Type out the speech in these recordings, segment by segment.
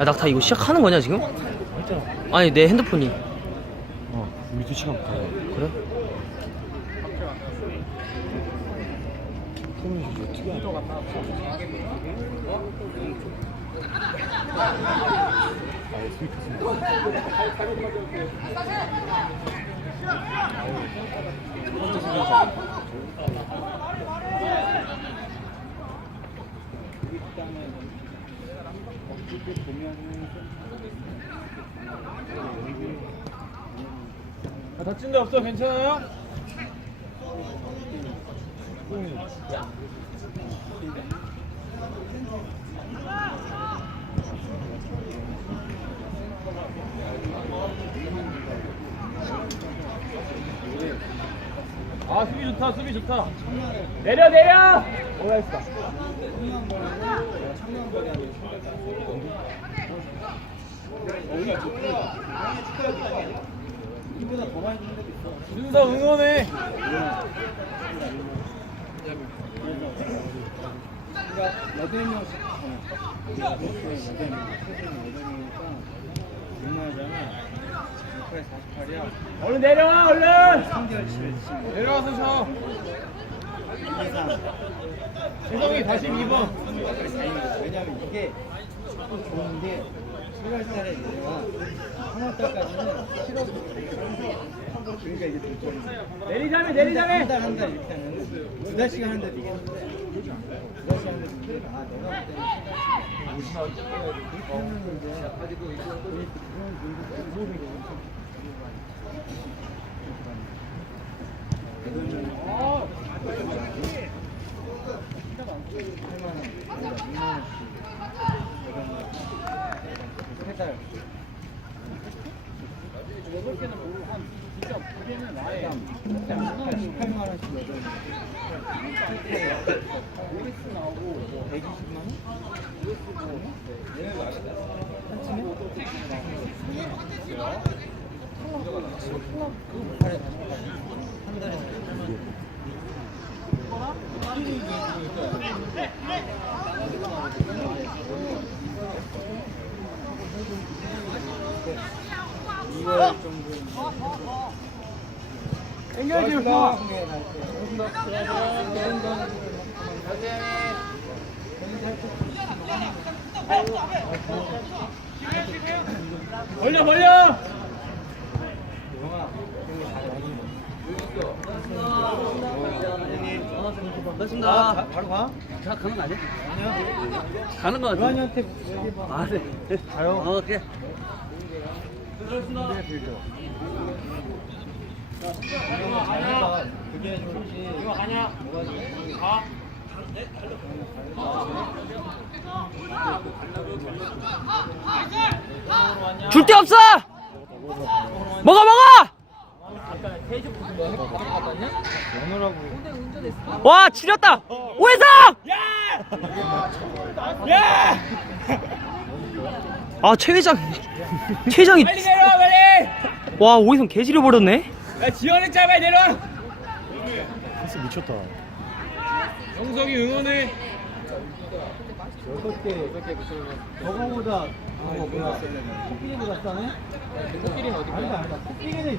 야 낙타 이거 시작하는 거냐 지금? 했잖아. 아니 내 핸드폰이 어, 우리 두 시간 가요. 그래? 그러면 이제 어떻게 하냐? 아예 수익했습니다. 아, 다친 데 없어? 괜찮아요? 아 수비 좋다 수비 좋다. 내려 내려! 오라이스다 준서 응원해 여덟 명씩 우리가 그렇게 여덟 명, 최소한 여덟 명이니까 육마잖아. 6팔에 48이야. 얼른 내려와 얼른 3개월 치를 치고 내려와서 쉬어. 재성이 다시 2번 왜냐면 이게 좋은데 7월달에 내가 3월달까지는 실업 그러니까 이제 돌점이 내리자매 내리자매! 한달 한 달 이렇게 하면 두 달씩 하는데 되겠는데 두 달씩 하는데 그래도 아 내가 볼 때는 그렇게 이제 세달 여덟 개는 모르고 한 진짜 두 개는 나에 18만 원씩 여덟 오리스 나오고 120만 원? 오리스 뭐 얘네 나겠다 한 달에 한 달에 이월 정도 가 벌려 벌려 반갑습니다 바로 가? 자 가는 거 아니야? 가는 거 같아 요한이한테 얘기해봐 아 네. 가요? 어 그래 자네가 그게 좋지 이거 가냐? 뭐가 좋지? 가? 줄데 없어! 먹어 먹어! 와 지렸다! 오해성! 야! 아최 회장 최 회장이 빨리 내려와 빨리 와 오해성 개지려 버렸네 야 지원했잖아 빨리 내려와. 패스 미쳤다. 영석이 응원해. 여섯 개 여섯 개 저거보다 저거 뭐야. 코끼리보다 싸네? 코끼리는 어디 거야? 아니다 아니다. 코끼리는 개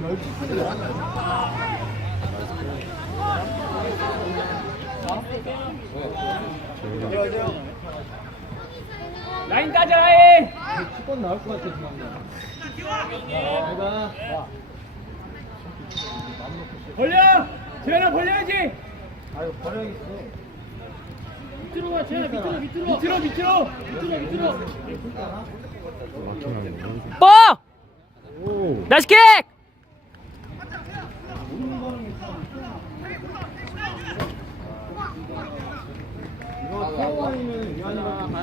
라인 따자 라인. 10번 나올 것 같아 지금 내가 벌려 재현아 벌려야지 아유 버려야겠어 밑으로 가 재현아 밑으로 밑으로 밑으로 밑으로 밑으로 밑으로! 오. 나이스 킥! 이거 태호아니면 유한이랑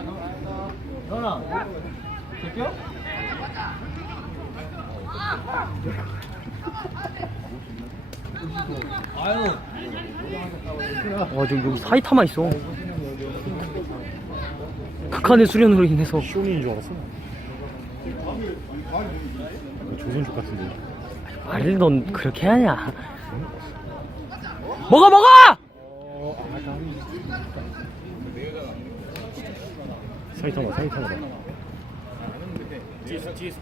연아 될게요? 와 지금 여기 사이타마 있어. 극한의 수련으로 인해서. 시온인 줄 알았어. 조선족 같은데. 말을 넌 그렇게 하냐? 먹어 먹어! 사이타마 사이타마 뒤에서 뒤에서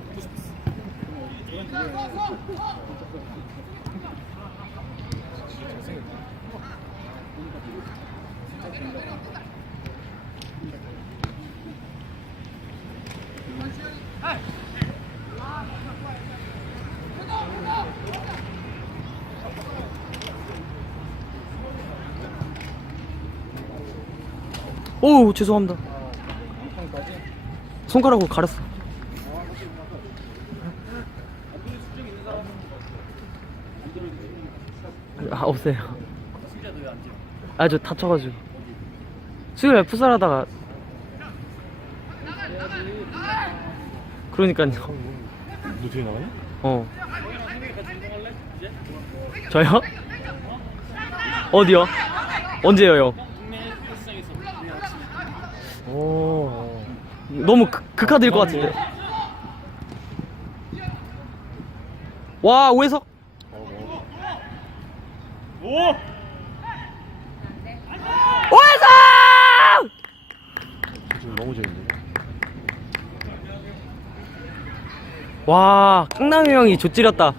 오 죄송합니다. 손가락으로 가렸어 아 없어요 아 저 다쳐가지고 수요일에 풋살 하다가 그러니까요 너 뒤에 나가냐? 어 저요? 어디요? 언제요? 오 너무 극, 극화될 것 같은데. 와 오해석. 오! 오해석! 지금 너무 재밌네 와 깡남이 형이 조찌렸다.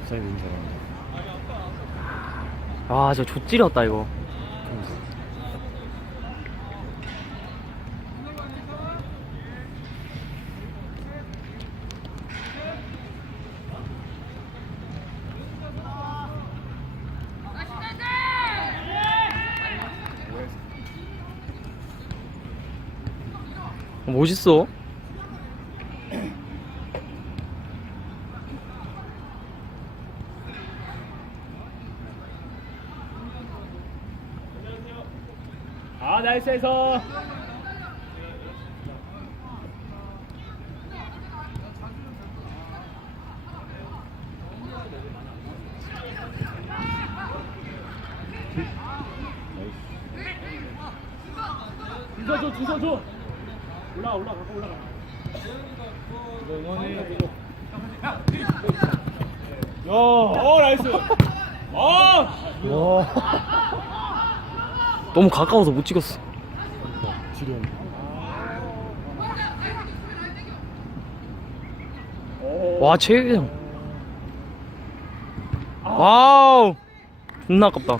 업사이드 너무 잘한다 아저 조찌렸다 이거. 멋있어. 아 나이스 해서 주서 줘 주서 줘 올라가 올라가 올라가 응원해 야, 어 나이스. 어. 와 너무 가까워서 못 찍었어. 지련 와 최영. 와우. 존나 아깝다.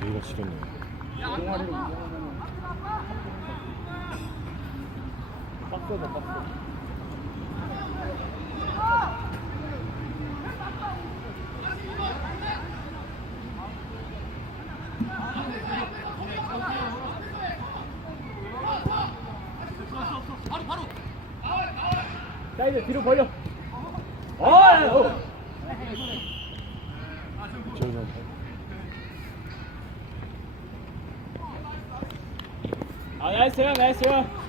저희가 지렸네 빡세다 빡세. 자 이제 뒤로 벌려. 아 나이스요 나이스요.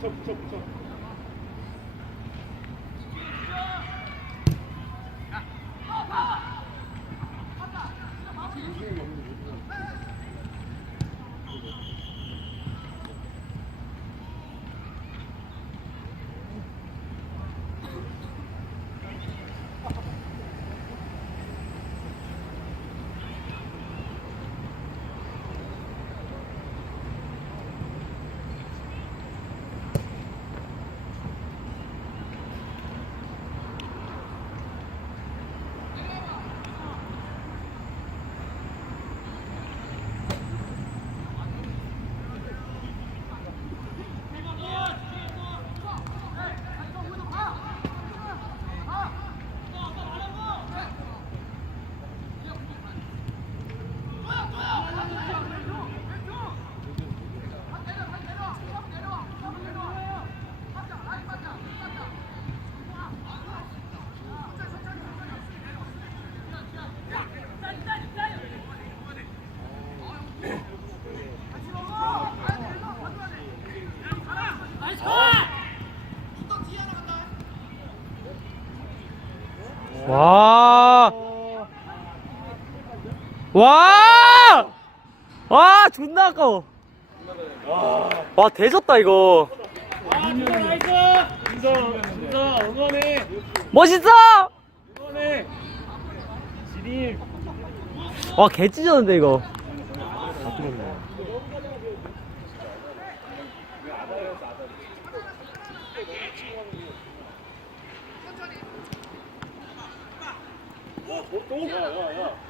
형붙여 붙여 붙여. 와. 와! 와 존나 아까워 와 대졌다 이거 아 민서 나이스 민서 민서 응원해 멋있어 응원해 지림 와 개 찢었는데 이거 다 뚫었네. 아나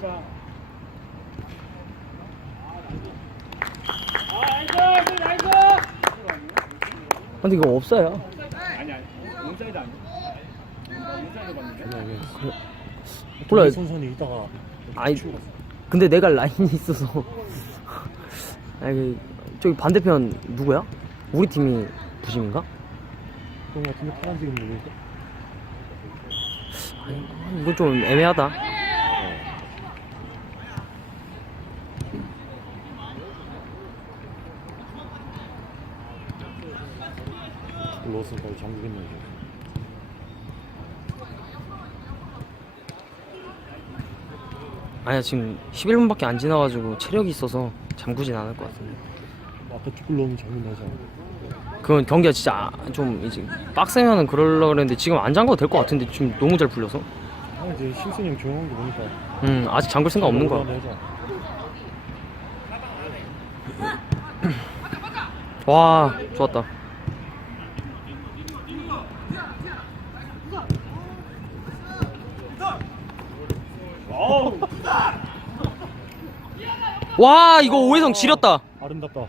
이스 어! 아, 나이스! 나이스! 근데 이거 없어요 아니 아니 온사이드 아니야? 온사이드 봤는데? 그냥 이게 몰라 요. 선선이 이따가 아이 치고 갔어. 근데 내가 라인이 있어서 아니 그, 저기 반대편 누구야? 우리 팀이 부심인가? 그런 거 같은데 파란색 입는 거. 이거 좀 애매하다 그걸 넣었으니까 잠그겠네 이제. 아니야 지금 11분밖에 안 지나가지고 체력이 있어서 잠그진 않을 것 같은데. 아까 뒷골 넣으면 잠긴다지 않아? 그건 경기가 진짜 아- 좀 이제 빡세면은 그러려고 그랬는데 지금 안 잠궈도 될 것 같은데 지금 너무 잘 풀려서? 아 이제 형 조용한 거 보니까. 음 아직 잠글 생각 없는 거야. 와 좋았다 와 이거 오해성 지렸다 아름답다.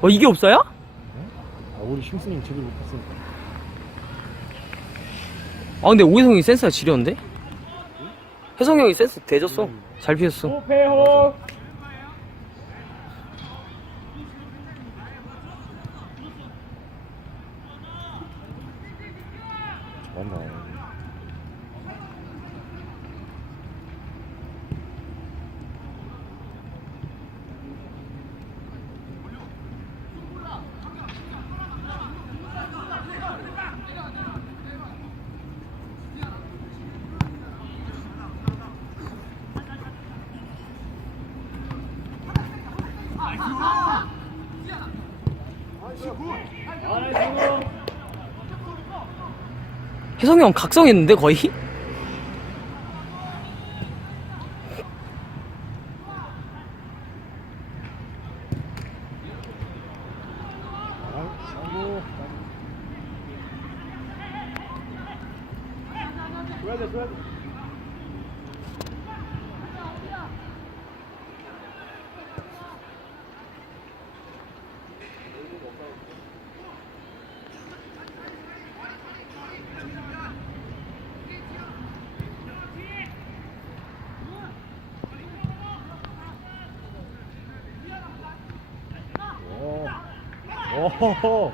어 이게 없어요? 아 우리 형 제대로 못 봤으니까. 아 근데 오해성이 센스가 지렸는데? 혜성이 형이 센스 대졌어 잘 피했어 호패호 잘한다. 아 나이스 혜성이 형 각성했는데 거의? 아이 고. 오.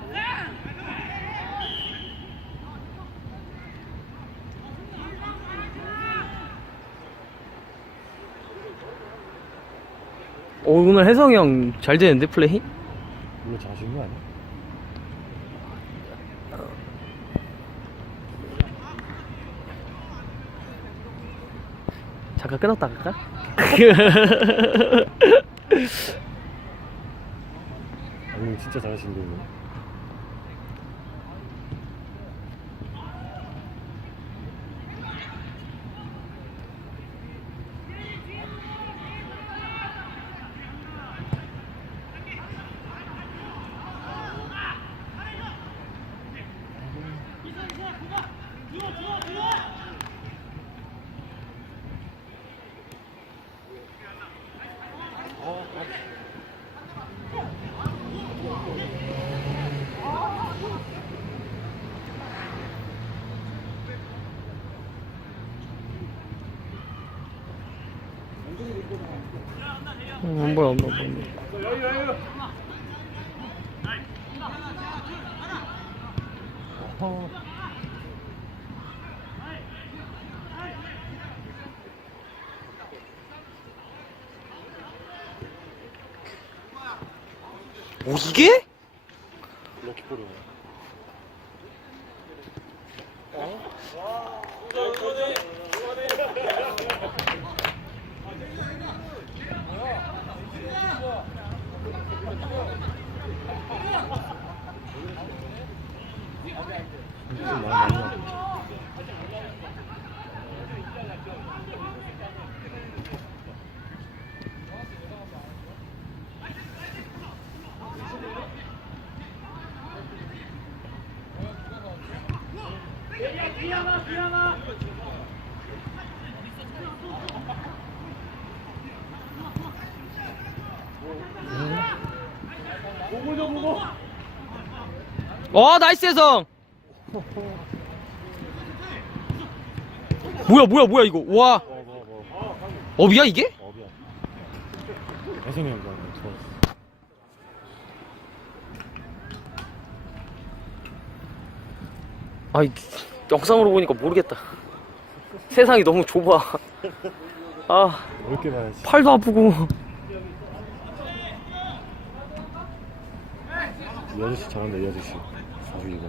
오, 오늘 혜성이 형 잘 되는데 플레이? 이거 자신 거 아니야? 잠깐 끊었다 갈까? 진짜 잘하시는데 안 보여 안 보여 안 보여 어. 오 이게? 럭키볼이네. 좀 많이 많이 나고. 와 나이스 해성 뭐야 뭐야 뭐야 이거 와 어. 업이야 이게? 업이야. 혜성이 형 좋아하네. 좋았어. 아이 영상으로 보니까 모르겠다 세상이 너무 좁아 아 넓게 봐야지. 팔도 아프고 이 아저씨 저건데, 이 아저씨. 사주 이거.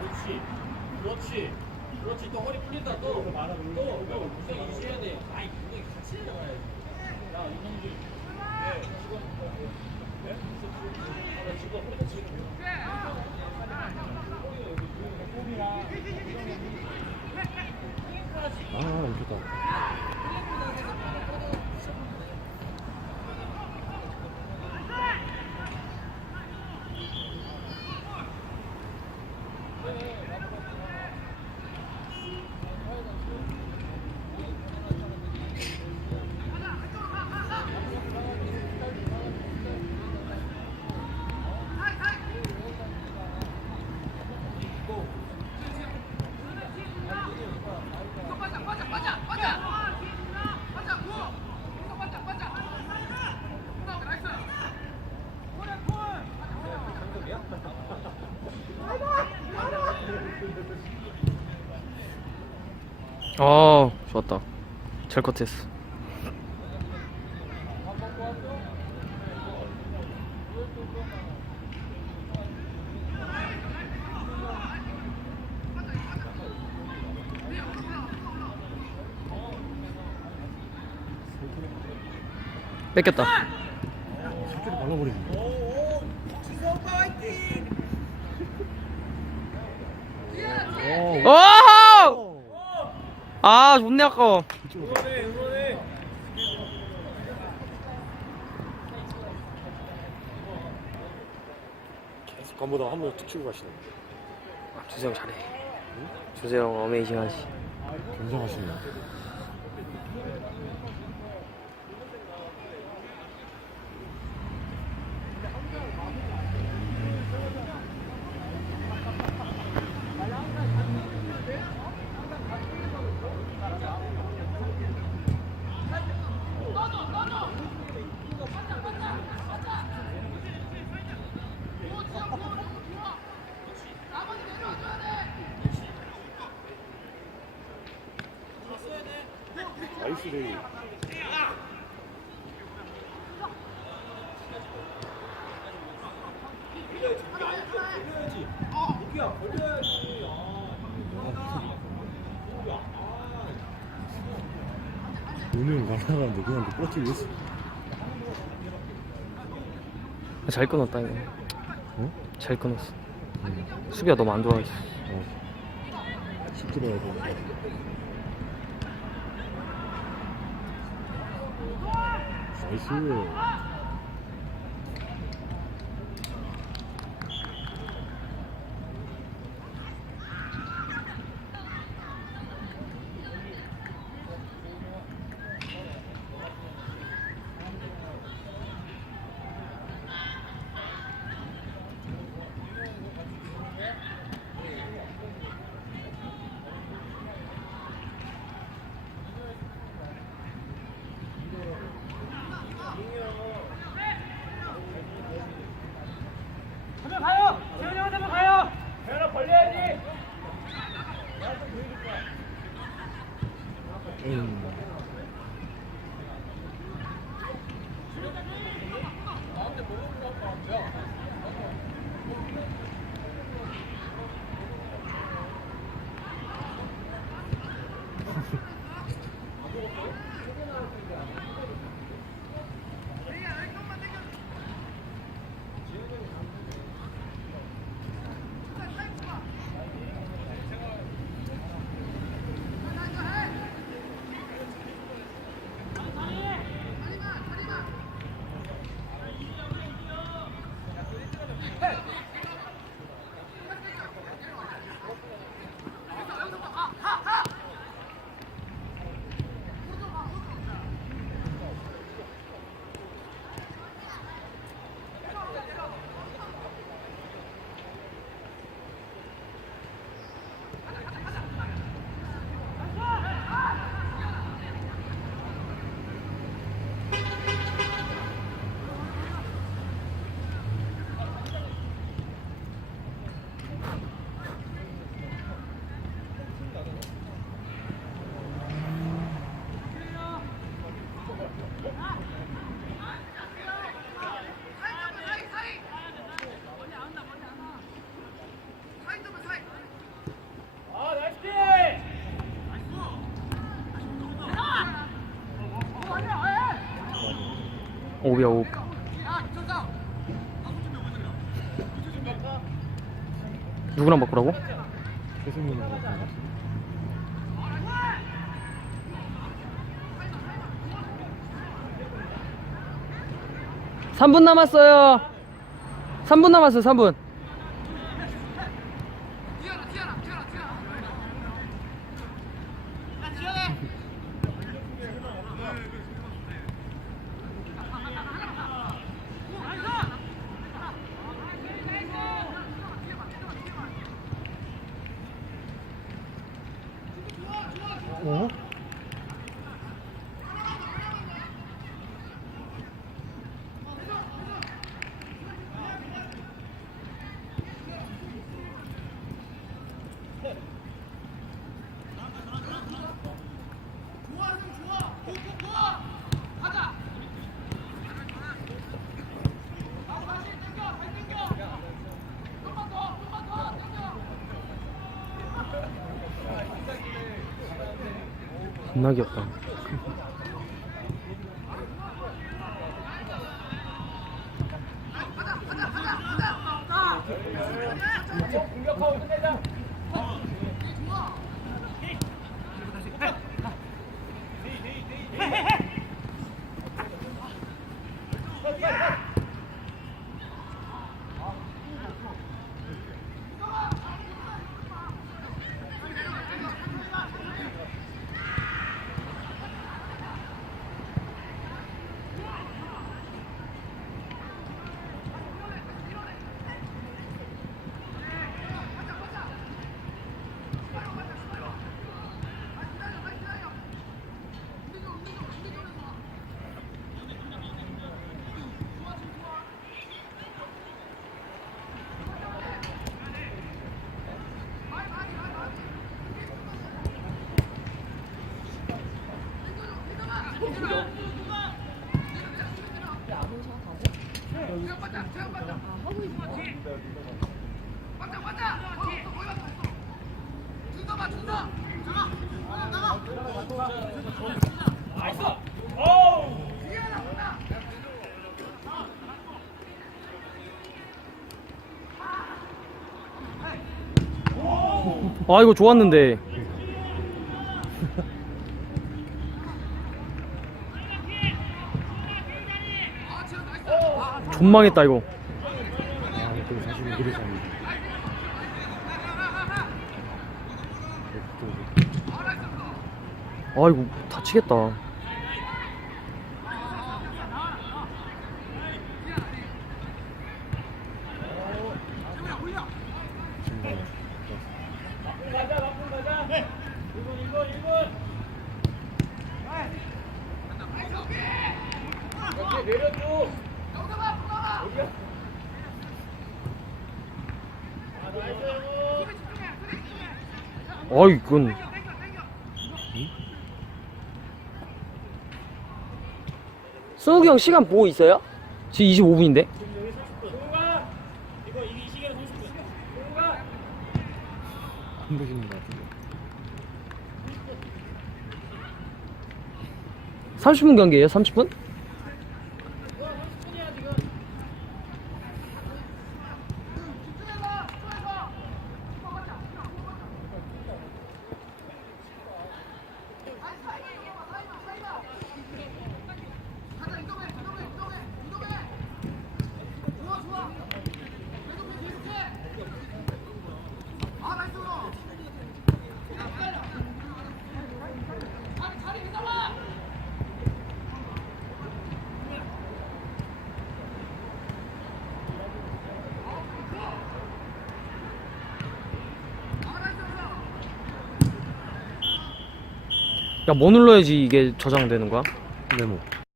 그렇지 그렇지 그렇지 또 허리 풀린다 또또 또, 무슨 이슈해야 돼 아이 그거 같이 내려가야지 야 이놈들 네 직원 네? 아, 직원 허리 다치는 아, 웃겼다. 아 좋았다 잘 컷했어 뺏겼다 새끼를 발라버리네. 오! 아 좋네 아까워 계속 간보다 한번툭 치고 가시네. 주세영 잘해 주세영 어메이징 하지 굉장하시네. 오늘은 날아가는데 그냥 뻗치고 있어. 잘 끊었다 이거 어? 잘 끊었어 응. 수비가 너무 안 있어 어. 10 들어야 돼. 나이스. 오비야 오. 누구랑 바꾸라고? 혜성님하고 같은 것 같은데. 3분 남았어요. 3분 남았어요. 3분. 겁나 귀엽다. 아 이거 좋았는데. 존망했다 이거. 아, 또 사실은 그러지 않는데. 아 이거 다치겠다. 가자 바쁜 가자 1분 1분 1분 이렇게 내려줘 아 이건. 승욱이 형 시간 보고 있어요? 지금 25분인데? 동우가 이거 이 시계로 30분 동우가 힘드시는 것 같은데. 30분 경기예요? 30분? 야 뭐 눌러야지 이게 저장되는 거야? 네모.